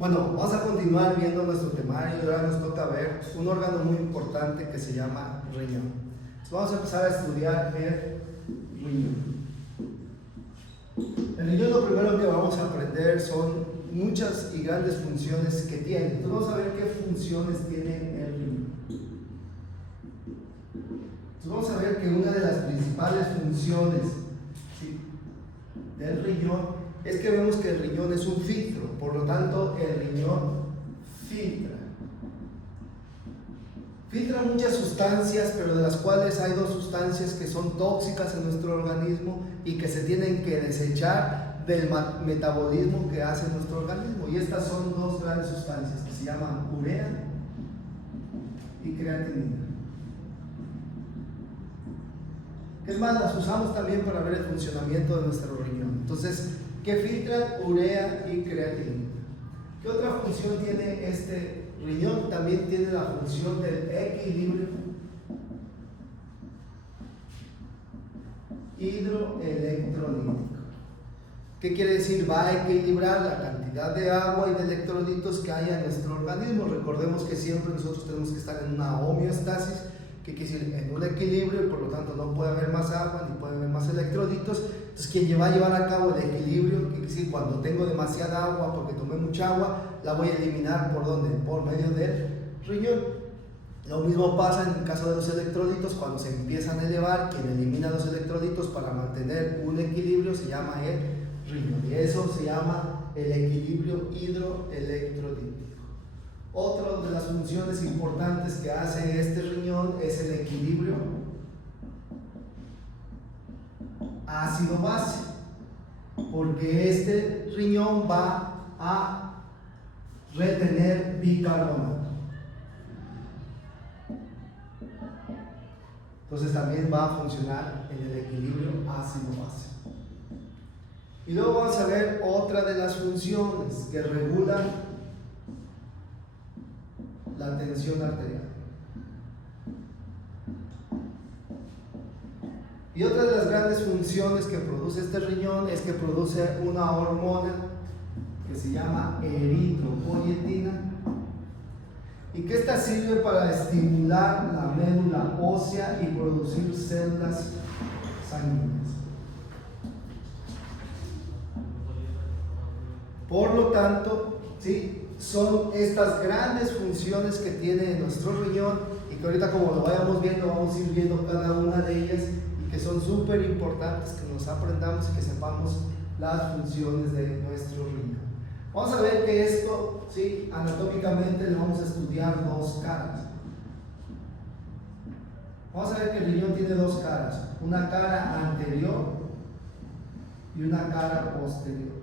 Bueno, vamos a continuar viendo nuestro temario y ahora nos toca ver un órgano muy importante que se llama riñón. Entonces vamos a empezar a estudiar el riñón. El riñón, lo primero que vamos a aprender son muchas y grandes funciones que tiene. Entonces vamos a ver qué funciones tiene el riñón. Entonces vamos a ver que una de las principales funciones, ¿sí?, del riñón es que vemos que el riñón es un filtro, por lo tanto el riñón filtra muchas sustancias, pero de las cuales hay dos sustancias que son tóxicas en nuestro organismo y que se tienen que desechar del metabolismo que hace nuestro organismo, y estas son dos grandes sustancias que se llaman urea y creatinina. Es más, las usamos también para ver el funcionamiento de nuestro riñón. Entonces, ¿qué filtran? Urea y creatinina. ¿Qué otra función tiene este riñón? También tiene la función del equilibrio hidroelectrolítico. ¿Qué quiere decir? Va a equilibrar la cantidad de agua y de electrolitos que hay en nuestro organismo. Recordemos que siempre nosotros tenemos que estar en una homeostasis, que quiere decir en un equilibrio, y por lo tanto no puede haber más agua ni puede haber más electrolitos. Entonces, quien va a llevar a cabo el equilibrio, que quiere decir cuando tengo demasiada agua porque tomé mucha agua, la voy a eliminar ¿por dónde? Por medio del riñón. Lo mismo pasa en el caso de los electrolitos. Cuando se empiezan a elevar, quien elimina los electrolitos para mantener un equilibrio se llama el riñón, y eso se llama el equilibrio hidroelectrolítico. Otra de las funciones importantes que hace este riñón es el equilibrio ácido-base, porque este riñón va a retener bicarbonato. Entonces también va a funcionar en el equilibrio ácido-base. Y luego vamos a ver otra de las funciones que regulan la tensión arterial. Y otra de las grandes funciones que produce este riñón es que produce una hormona que se llama eritropoyetina, y que esta sirve para estimular la médula ósea y producir células sanguíneas. Por lo tanto, ¿sí?, son estas grandes funciones que tiene nuestro riñón, y que ahorita, como lo vayamos viendo, vamos a ir viendo cada una de ellas, y que son súper importantes que nos aprendamos y que sepamos las funciones de nuestro riñón. Vamos a ver que esto, ¿sí?, anatómicamente le vamos a estudiar dos caras. Vamos a ver que el riñón tiene dos caras, una cara anterior y una cara posterior.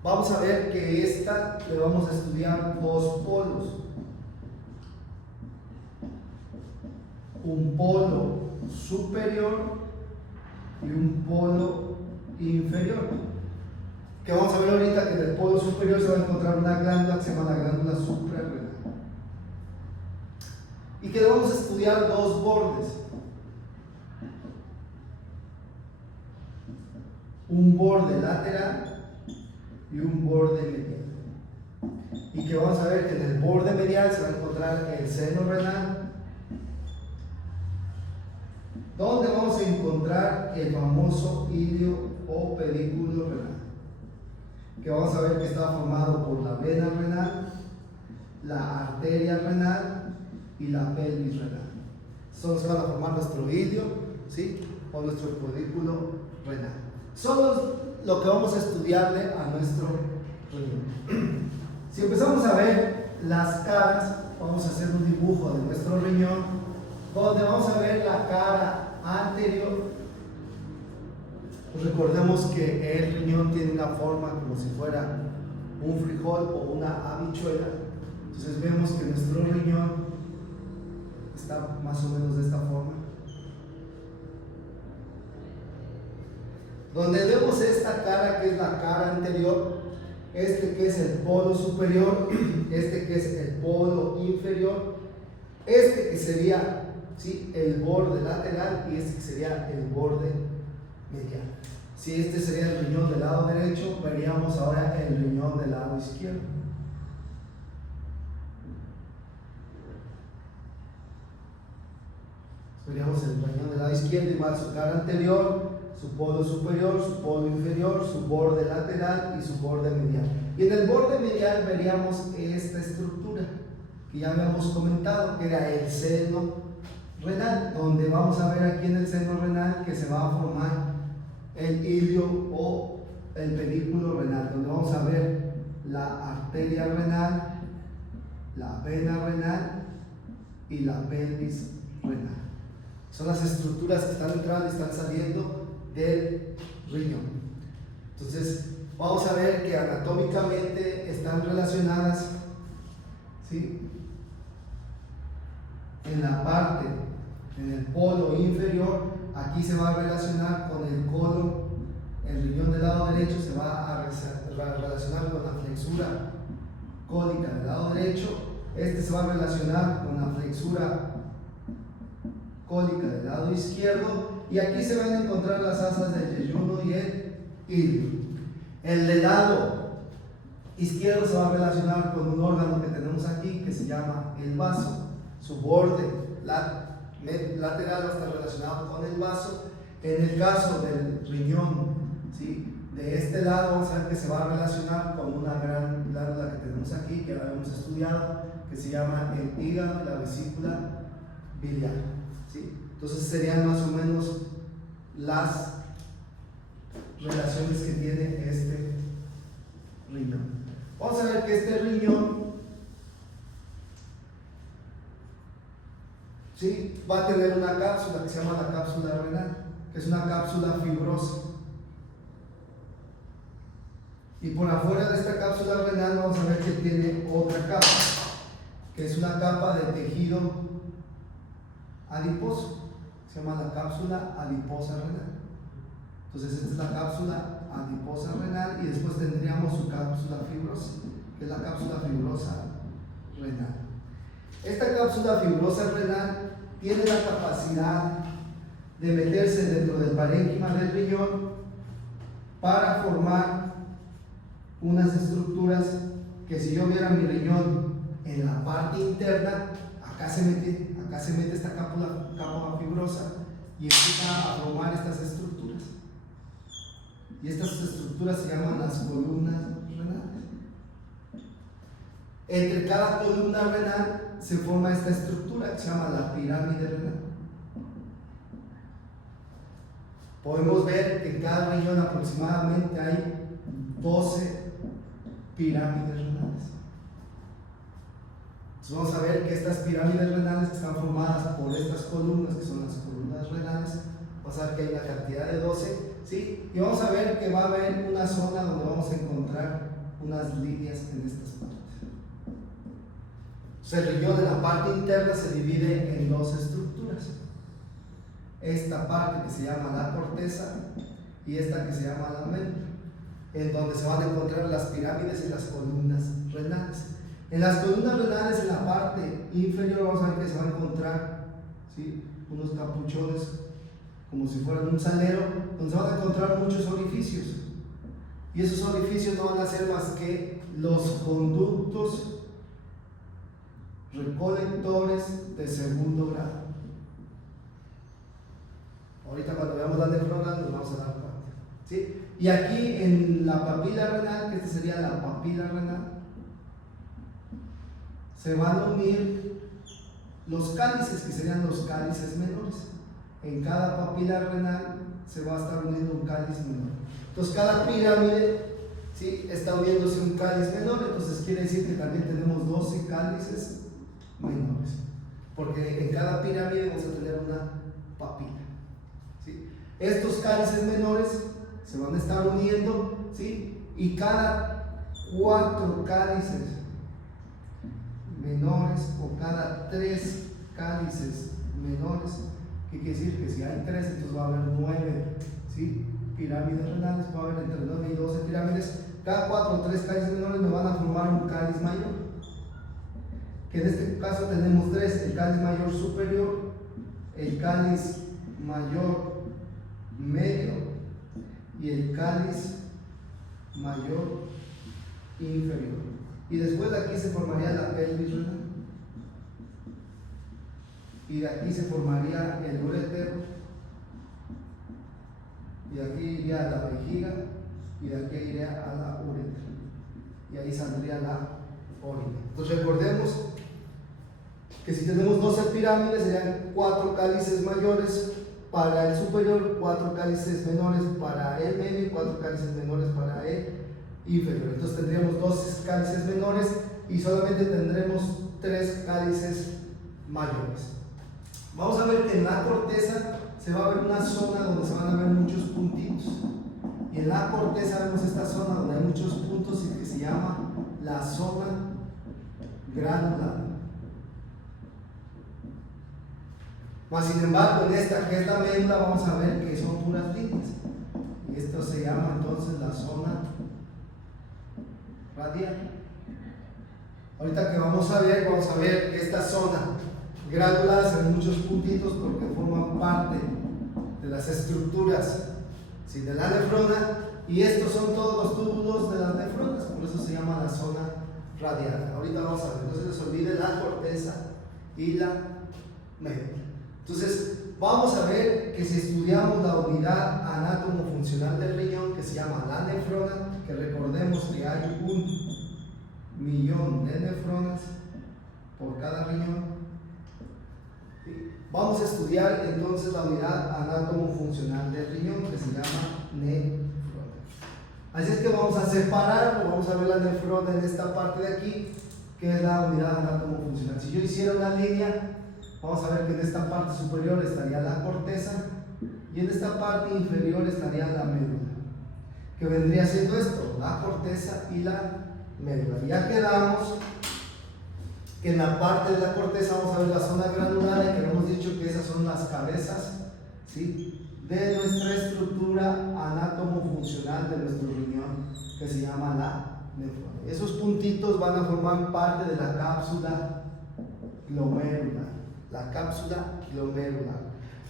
Vamos a ver que esta le vamos a estudiar dos polos, un polo superior y un polo inferior, que vamos a ver ahorita que en el polo superior se va a encontrar una glándula que se llama la glándula suprarrenal, y que le vamos a estudiar dos bordes, un borde lateral y un borde medial, y que vamos a ver que en el borde medial se va a encontrar el seno renal, donde vamos a encontrar el famoso ilio o pedículo renal, que vamos a ver que está formado por la vena renal, la arteria renal y la pelvis renal. Son se van a formar nuestro ilio, ¿sí?, o nuestro pedículo renal. Son lo que vamos a estudiarle a nuestro riñón. Si empezamos a ver las caras, vamos a hacer un dibujo de nuestro riñón, donde vamos a ver la cara anterior. Pues recordemos que el riñón tiene una forma como si fuera un frijol o una habichuela. Entonces vemos que nuestro riñón está más o menos de esta forma. Donde vemos esta cara, que es la cara anterior, este que es el polo superior, este que es el polo inferior, este que sería, ¿sí?, el borde lateral, y este que sería el borde medial. Si este sería el riñón del lado derecho, veríamos ahora el riñón del lado izquierdo. Veríamos el riñón del lado izquierdo, igual su cara anterior, su polo superior, su polo inferior, su borde lateral y su borde medial. Y en el borde medial veríamos esta estructura que ya habíamos comentado, que era el seno renal, donde vamos a ver aquí en el seno renal que se va a formar el ilio o el pedículo renal, donde vamos a ver la arteria renal, la vena renal y la pelvis renal. Son las estructuras que están entrando y están saliendo del riñón. Entonces, vamos a ver que anatómicamente están relacionadas, ¿sí? En la parte, en el polo inferior, aquí se va a relacionar con el colon, el riñón del lado derecho se va a relacionar con la flexura cólica del lado derecho, este se va a relacionar con la flexura cólica del lado izquierdo, y aquí se van a encontrar las asas del yeyuno y el ilio. El del lado izquierdo se va a relacionar con un órgano que tenemos aquí que se llama el vaso, su borde lateral va a estar relacionado con el vaso. En el caso del riñón, ¿sí?, de este lado vamos a ver que se va a relacionar con una gran glándula que tenemos aquí, que la hemos estudiado, que se llama el hígado y la vesícula biliar, ¿sí? Entonces serían más o menos las relaciones que tiene este riñón. Vamos a ver que este riñón, ¿sí?, va a tener una cápsula que se llama la cápsula renal, que es una cápsula fibrosa. Y por afuera de esta cápsula renal vamos a ver que tiene otra capa, que es una capa de tejido adiposo, se llama la cápsula adiposa renal. Entonces esta es la cápsula adiposa renal, y después tendríamos su cápsula fibrosa, que es la cápsula fibrosa renal. Esta cápsula fibrosa renal tiene la capacidad de meterse dentro del parénquima del riñón para formar unas estructuras que, si yo viera mi riñón en la parte interna, acá se mete esta capa fibrosa y empieza a formar estas estructuras. Y estas estructuras se llaman las columnas renales. Entre cada columna renal se forma esta estructura que se llama la pirámide renal. Podemos ver que en cada riñón aproximadamente hay 12 pirámides renales. Entonces vamos a ver que estas pirámides renales, que están formadas por estas columnas, que son las columnas renales, vamos a ver que hay una cantidad de 12, ¿sí? Y vamos a ver que va a haber una zona donde vamos a encontrar unas líneas en estas partes. Entonces el riñón, en la parte interna, se divide en dos estructuras. Esta parte que se llama la corteza y esta que se llama la médula, en donde se van a encontrar las pirámides y las columnas renales. En las columnas renales, en la parte inferior, vamos a ver que se va a encontrar, ¿sí?, unos capuchones como si fueran un salero, donde se van a encontrar muchos orificios, y esos orificios no van a ser más que los conductos recolectores de segundo grado. Ahorita, cuando veamos la nefrona, nos vamos a dar cuenta, ¿sí? Y aquí en la papila renal, que esta sería la papila renal, se van a unir los cálices, que serían los cálices menores. En cada papila renal se va a estar uniendo un cáliz menor. Entonces cada pirámide, ¿sí?, está uniéndose un cáliz menor. Entonces quiere decir que también tenemos 12 cálices menores, porque en cada pirámide vamos a tener una papila, ¿sí? Estos cálices menores se van a estar uniendo, ¿sí?, y cada 4 cálices menores o cada 3 cálices menores, ¿qué quiere decir? Que si hay 3, entonces va a haber 9, ¿sí?, pirámides renales. Va a haber entre 9 y 12 pirámides. Cada 4 o 3 cálices menores me van a formar un cáliz mayor, que en este caso tenemos 3: el cáliz mayor superior, el cáliz mayor medio y el cáliz mayor inferior. Y después de aquí se formaría la pelvis renal. Y de aquí se formaría el urétero. Y de aquí iría a la vejiga. Y de aquí iría a la uretra. Y ahí saldría la orina. Entonces recordemos que si tenemos 12 pirámides serían 4 cálices mayores para el superior, 4 cálices menores para el medio y 4 cálices menores para el inferior. Entonces tendríamos 12 cálices menores y solamente tendremos 3 cálices mayores. Vamos a ver que en la corteza se va a ver una zona donde se van a ver muchos puntitos. Y en la corteza vemos esta zona donde hay muchos puntos y que se llama la zona granular. Mas sin embargo, en esta que es la médula vamos a ver que son puras líneas. Y esto se llama entonces la zona radial. Ahorita que vamos a ver que esta zona granular se ven muchos puntitos porque forman parte de las estructuras, ¿sí?, de la nefrona, y estos son todos los túbulos de las nefronas, por eso se llama la zona radial. Ahorita vamos a ver, no se les olvide la corteza y la médula. Entonces, vamos a ver que si estudiamos la unidad anátomo-funcional del riñón, que se llama la nefrona, que recordemos que hay 1.000.000 de nefronas por cada riñón. Vamos a estudiar entonces la unidad anátomo-funcional del riñón, que se llama nefrona. Así es que vamos a separarlo, vamos a ver la nefrona en esta parte de aquí, que es la unidad anátomo-funcional. Si yo hiciera una línea, vamos a ver que en esta parte superior estaría la corteza y en esta parte inferior estaría la médula, que vendría siendo esto, la corteza y la médula. Y ya quedamos que en la parte de la corteza vamos a ver la zona granular, y que hemos dicho que esas son las cabezas, ¿sí?, de nuestra estructura anátomo-funcional de nuestro riñón, que se llama la nefrona. Esos puntitos van a formar parte de la cápsula glomerular. La cápsula glomerular.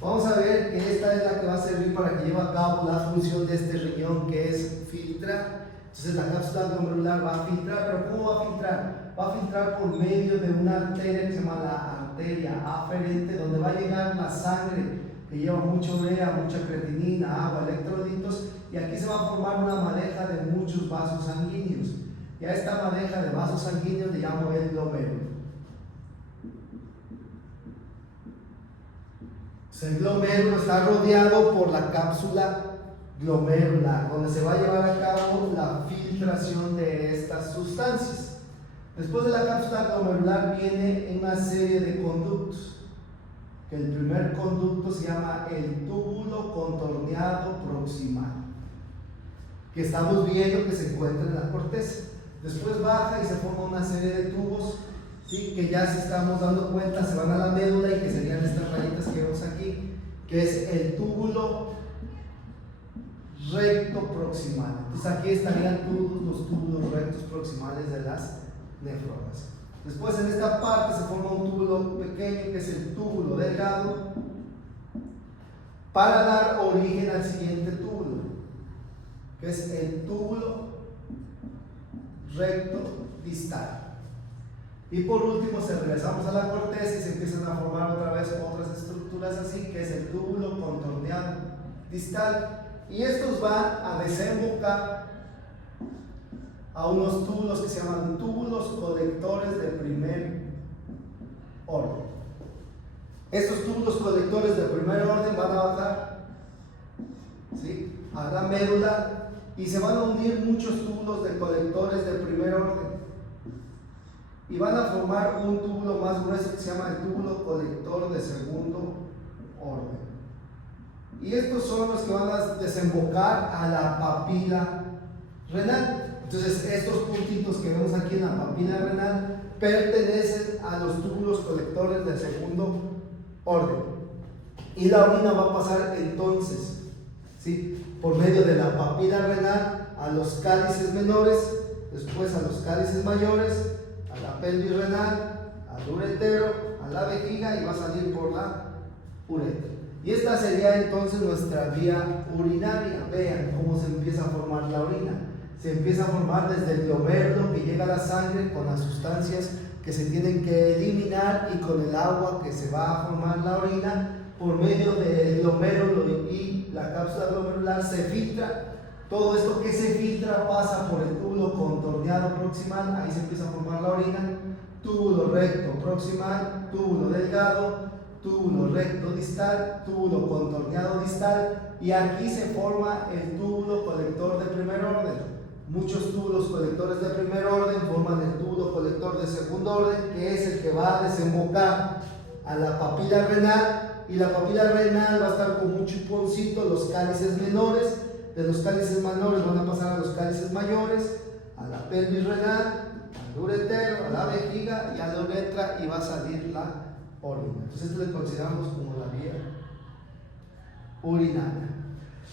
Vamos a ver que esta es la que va a servir para que lleve a cabo la función de este riñón, que es filtrar. Entonces la cápsula glomerular va a filtrar, pero ¿cómo va a filtrar? Va a filtrar por medio de una arteria que se llama la arteria aferente, donde va a llegar la sangre que lleva mucha urea, mucha creatinina, agua, electrolitos, y aquí se va a formar una madeja de muchos vasos sanguíneos. Y a esta madeja de vasos sanguíneos le llamo el glomérulo. El glomérulo está rodeado por la cápsula glomerular, donde se va a llevar a cabo la filtración de estas sustancias. Después de la cápsula glomerular viene una serie de conductos, que el primer conducto se llama el túbulo contorneado proximal, que estamos viendo que se encuentra en la corteza. Después baja y se forma una serie de tubos, ¿sí?, que ya se estamos dando cuenta se van a la médula y que serían estas rayitas que vemos aquí, que es el túbulo recto proximal. Entonces aquí estarían todos los túbulos rectos proximales de las nefronas. Después en esta parte se forma un túbulo pequeño, que es el túbulo delgado, para dar origen al siguiente túbulo, que es el túbulo recto distal. Y por último, si regresamos a la corteza y se empiezan a formar otra vez otras estructuras así, que es el túbulo contorneado distal. Y estos van a desembocar a unos túbulos que se llaman túbulos colectores de primer orden. Estos túbulos colectores de primer orden van a bajar, ¿sí?, a la médula, y se van a unir muchos túbulos de colectores de primer orden. Y van a formar un túbulo más grueso que se llama el túbulo colector de segundo orden. Y estos son los que van a desembocar a la papila renal. Entonces estos puntitos que vemos aquí en la papila renal pertenecen a los túbulos colectores de segundo orden. Y la orina va a pasar entonces, ¿sí?, por medio de la papila renal a los cálices menores, después a los cálices mayores, a la pelvis renal, al uretero, a la vejiga, y va a salir por la uretra. Y esta sería entonces nuestra vía urinaria. Vean cómo se empieza a formar la orina. Se empieza a formar desde el glomérulo que llega a la sangre con las sustancias que se tienen que eliminar y con el agua que se va a formar la orina por medio del glomérulo y la cápsula glomerular se filtra. Todo esto que se filtra pasa por el túbulo contorneado proximal, ahí se empieza a formar la orina, túbulo recto proximal, túbulo delgado, túbulo recto distal, túbulo contorneado distal, y aquí se forma el túbulo colector de primer orden. Muchos túbulos colectores de primer orden forman el túbulo colector de segundo orden, que es el que va a desembocar a la papila renal, y la papila renal va a estar con un chuponcito, los cálices menores. De los cálices menores van a pasar a los cálices mayores, a la pelvis renal, al uretero, a la vejiga y a la uretra, y va a salir la orina. Entonces esto le consideramos como la vía urinaria.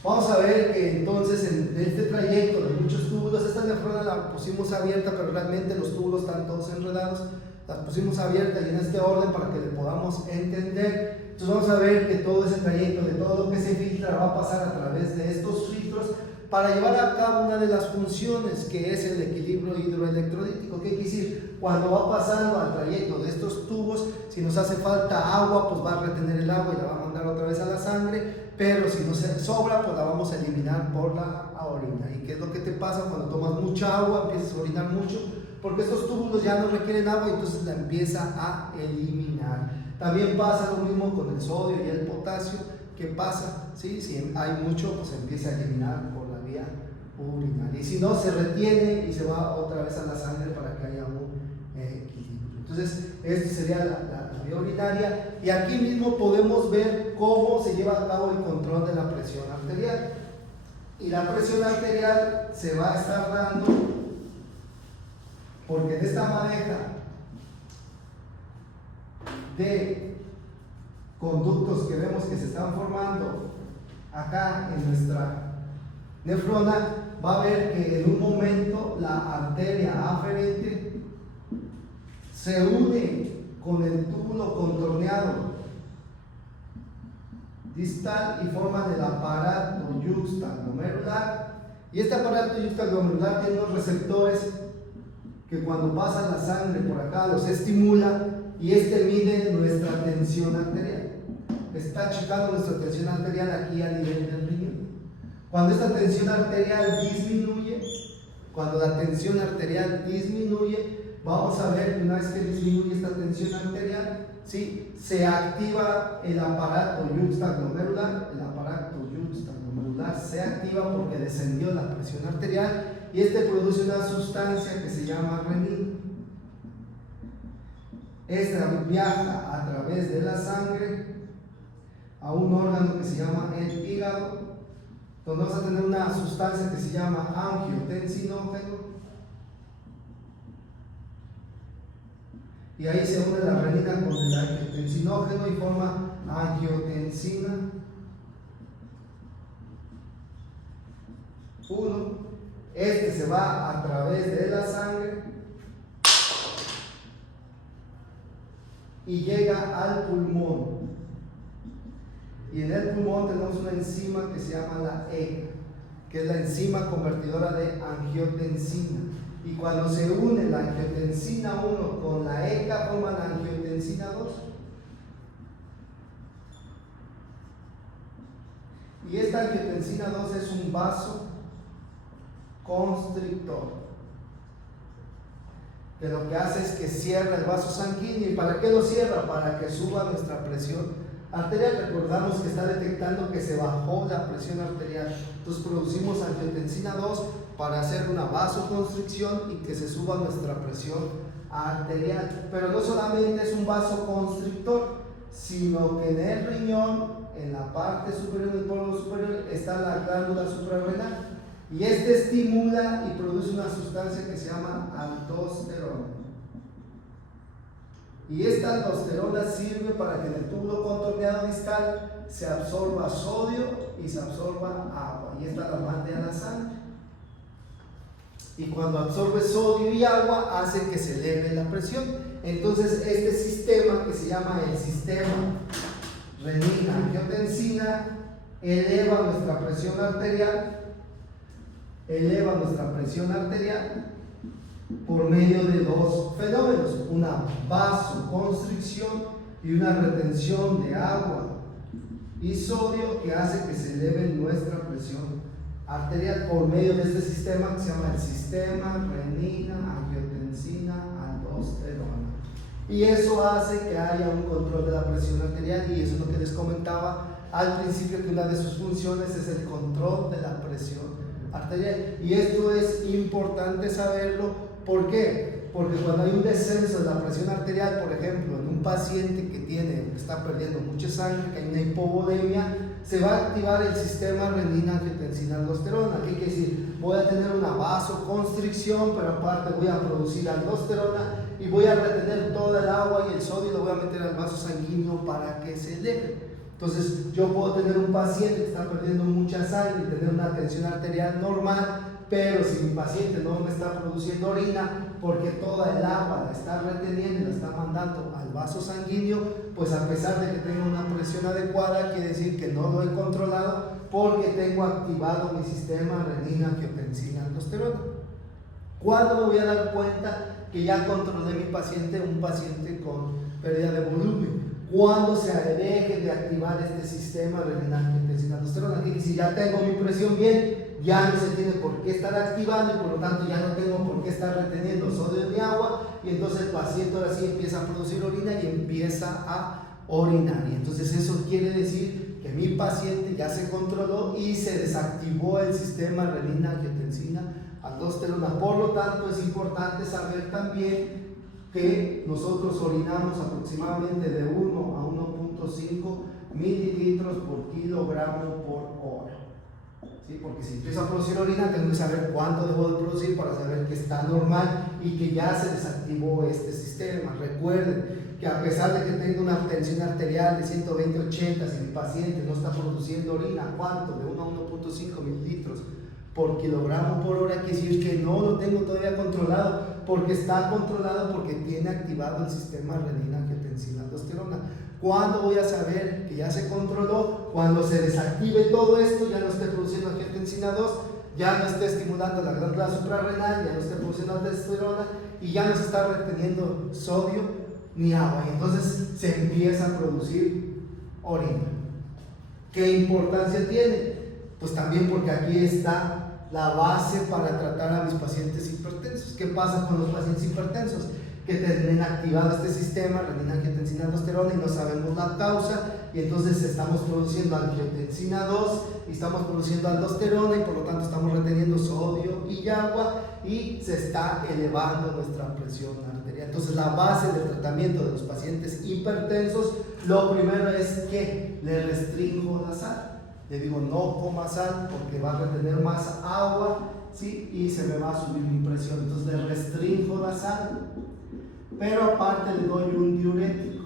Vamos a ver que entonces en este trayecto de muchos túbulos, esta nefrona la pusimos abierta, pero realmente los túbulos están todos enredados. La pusimos abierta y en este orden para que le podamos entender. Entonces vamos a ver que todo ese trayecto de todo lo que se filtra va a pasar a través de estos filtros para llevar a cabo una de las funciones, que es el equilibrio hidroelectrolítico. ¿Qué quiere decir? Cuando va pasando al trayecto de estos tubos, si nos hace falta agua, pues va a retener el agua y la va a mandar otra vez a la sangre, pero si nos sobra, pues la vamos a eliminar por la orina. ¿Y qué es lo que te pasa cuando tomas mucha agua? Empiezas a orinar mucho, porque estos túbulos ya no requieren agua y entonces la empieza a eliminar. También pasa lo mismo con el sodio y el potasio. ¿Qué pasa? ¿Sí? Si hay mucho, pues se empieza a eliminar por la vía urinaria. Y si no, se retiene y se va otra vez a la sangre para que haya un equilibrio. Entonces, esto sería la vía urinaria. Y aquí mismo podemos ver cómo se lleva a cabo el control de la presión arterial. Y la presión arterial se va a estar dando porque en esta madeja de conductos que vemos que se están formando acá en nuestra nefrona, va a ver que en un momento la arteria aferente se une con el túbulo contorneado distal y forman el aparato yuxtaglomerular, y este aparato yuxtaglomerular tiene unos receptores que cuando pasa la sangre por acá los estimula, y este mide nuestra tensión arterial. Está checando nuestra tensión arterial aquí a nivel del riñón. Cuando esta tensión arterial disminuye, cuando la tensión arterial disminuye, vamos a ver que una vez que disminuye esta tensión arterial, ¿sí?, se activa el aparato yuxtaglomerular. El aparato yuxtaglomerular se activa porque descendió la presión arterial, y este produce una sustancia que se llama renin. Esta viaja a través de la sangre a un órgano que se llama el hígado, donde vamos a tener una sustancia que se llama angiotensinógeno, y ahí se une la renina con el angiotensinógeno y forma angiotensina 1. Este se va a través de la sangre y llega al pulmón, y en el pulmón tenemos una enzima que se llama la ECA, que es la enzima convertidora de angiotensina, y cuando se une la angiotensina 1 con la ECA forman la angiotensina 2, y esta angiotensina 2 es un vasoconstrictor, que lo que hace es que cierra el vaso sanguíneo. ¿Y para qué lo cierra? Para que suba nuestra presión arterial. Recordamos que está detectando que se bajó la presión arterial, entonces producimos angiotensina 2 para hacer una vasoconstricción y que se suba nuestra presión arterial. Pero no solamente es un vasoconstrictor, sino que en el riñón, en la parte superior del polo superior, está la glándula suprarrenal, y este estimula y produce una sustancia que se llama aldosterona. Y esta aldosterona sirve para que en el túbulo contorneado distal se absorba sodio y se absorba agua, y esta la mande a la sangre. Y cuando absorbe sodio y agua hace que se eleve la presión. Entonces este sistema, que se llama el sistema renina, angiotensina, eleva nuestra presión arterial por medio de dos fenómenos, una vasoconstricción y una retención de agua y sodio que hace que se eleve nuestra presión arterial por medio de este sistema que se llama el sistema renina-angiotensina-aldosterona. Y eso hace que haya un control de la presión arterial, y eso es lo que les comentaba al principio, que una de sus funciones es el control de la presión arterial. Y esto es importante saberlo. ¿Por qué? Porque cuando hay un descenso de la presión arterial, por ejemplo, en un paciente que está perdiendo mucha sangre, que hay una hipovolemia, se va a activar el sistema renina-angiotensina-aldosterona. ¿Qué quiere decir? Voy a tener una vasoconstricción, pero aparte voy a producir aldosterona y voy a retener toda el agua y el sodio y lo voy a meter al vaso sanguíneo para que se eleve. Entonces, yo puedo tener un paciente que está perdiendo mucha sangre y tener una tensión arterial normal, pero si mi paciente no me está produciendo orina porque toda el agua la está reteniendo y la está mandando al vaso sanguíneo, pues a pesar de que tengo una presión adecuada, quiere decir que no lo he controlado porque tengo activado mi sistema renina-angiotensina-aldosterona. ¿Cuándo me voy a dar cuenta que ya controlé mi paciente, un paciente con pérdida de volumen? Cuando se deje de activar este sistema renina-angiotensina-aldosterona. Quiere decir, ya tengo mi presión bien, ya no se tiene por qué estar activando y por lo tanto ya no tengo por qué estar reteniendo sodio ni agua, y entonces el paciente ahora sí empieza a producir orina y empieza a orinar. Y entonces eso quiere decir que mi paciente ya se controló y se desactivó el sistema renina-angiotensina-aldosterona. Por lo tanto, es importante saber también que nosotros orinamos aproximadamente de 1 a 1.5 mililitros por kilogramo por hora. ¿Sí? Porque si empiezo a producir orina, tengo que saber cuánto debo de producir para saber que está normal y que ya se desactivó este sistema. Recuerden que a pesar de que tenga una tensión arterial de 120-80, si mi paciente no está produciendo orina, ¿cuánto? De 1 a 1.5 mililitros por kilogramo por hora, quiere decir que no lo tengo todavía controlado, porque está controlado porque tiene activado el sistema renina-angiotensina-aldosterona. ¿Cuándo voy a saber que ya se controló? Cuando se desactive todo esto, ya no esté produciendo angiotensina 2, ya no esté estimulando la glándula suprarrenal, ya no esté produciendo aldosterona y ya no se está reteniendo sodio ni agua, y entonces se empieza a producir orina. ¿Qué importancia tiene? Pues también porque aquí está la base para tratar a mis pacientes hipertensos. ¿Qué pasa con los pacientes hipertensos? Que tienen activado este sistema renina-angiotensina-aldosterona y no sabemos la causa, y entonces estamos produciendo angiotensina 2 y estamos produciendo aldosterona, y por lo tanto estamos reteniendo sodio y agua y se está elevando nuestra presión arterial. Entonces, la base del tratamiento de los pacientes hipertensos, lo primero es que le restringo la sal. Le digo, no coma sal porque va a retener más agua, ¿sí? Y se me va a subir mi presión. Entonces le restringo la sal, pero aparte le doy un diurético.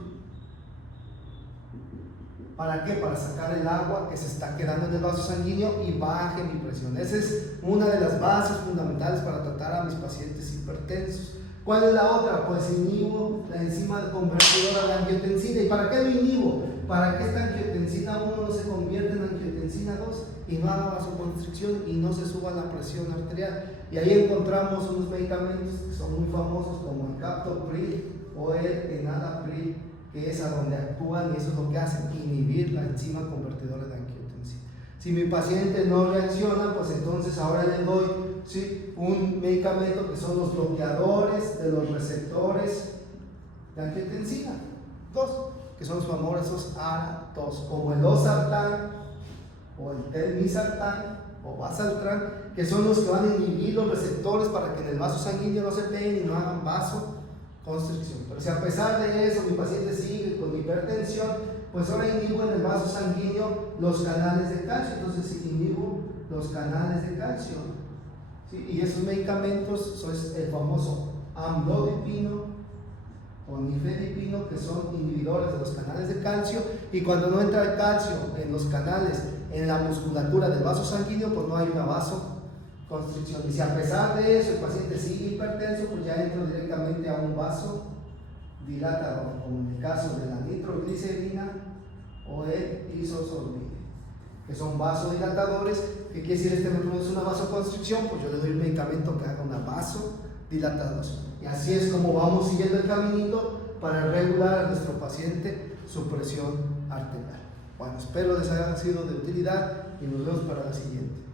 ¿Para qué? Para sacar el agua que se está quedando en el vaso sanguíneo y baje mi presión. Esa es una de las bases fundamentales para tratar a mis pacientes hipertensos. ¿Cuál es la otra? Pues inhibo la enzima convertidora de angiotensina. ¿Y para qué lo inhibo? Para que esta angiotensina 1 no se convierta en angiotensina 2 y no haga vasoconstricción y no se suba la presión arterial. Y ahí encontramos unos medicamentos que son muy famosos, como el captopril o el enalapril, que es a donde actúan, y eso es lo que hacen, inhibir la enzima convertidora de angiotensina. Si mi paciente no reacciona, pues entonces ahora le doy, ¿sí?, un medicamento que son los bloqueadores de los receptores de angiotensina 2, que son los famosos ARA2, como el losartán o el telmisartán o basaltrán, que son los que van a inhibir los receptores para que en el vaso sanguíneo no se peguen y no hagan vasoconstricción. Pero si a pesar de eso mi paciente sigue con hipertensión, pues ahora inhibo en el vaso sanguíneo los canales de calcio. Entonces inhibo los canales de calcio, ¿sí? Y esos medicamentos son el famoso amlodipino o nifedipino, que son inhibidores de los canales de calcio, y cuando no entra el calcio en los canales, en la musculatura del vaso sanguíneo, pues no hay una vasoconstricción. Y si a pesar de eso el paciente sigue hipertenso, pues ya entro directamente a un vaso dilatador, como en el caso de la nitroglicerina o el isosorbide, que son vasodilatadores. ¿Qué quiere decir este me produce una vasoconstricción? Pues yo le doy un medicamento que haga una vasodilatación. Y así es como vamos siguiendo el caminito para regular a nuestro paciente su presión arterial. Bueno, espero les haya sido de utilidad y nos vemos para la siguiente.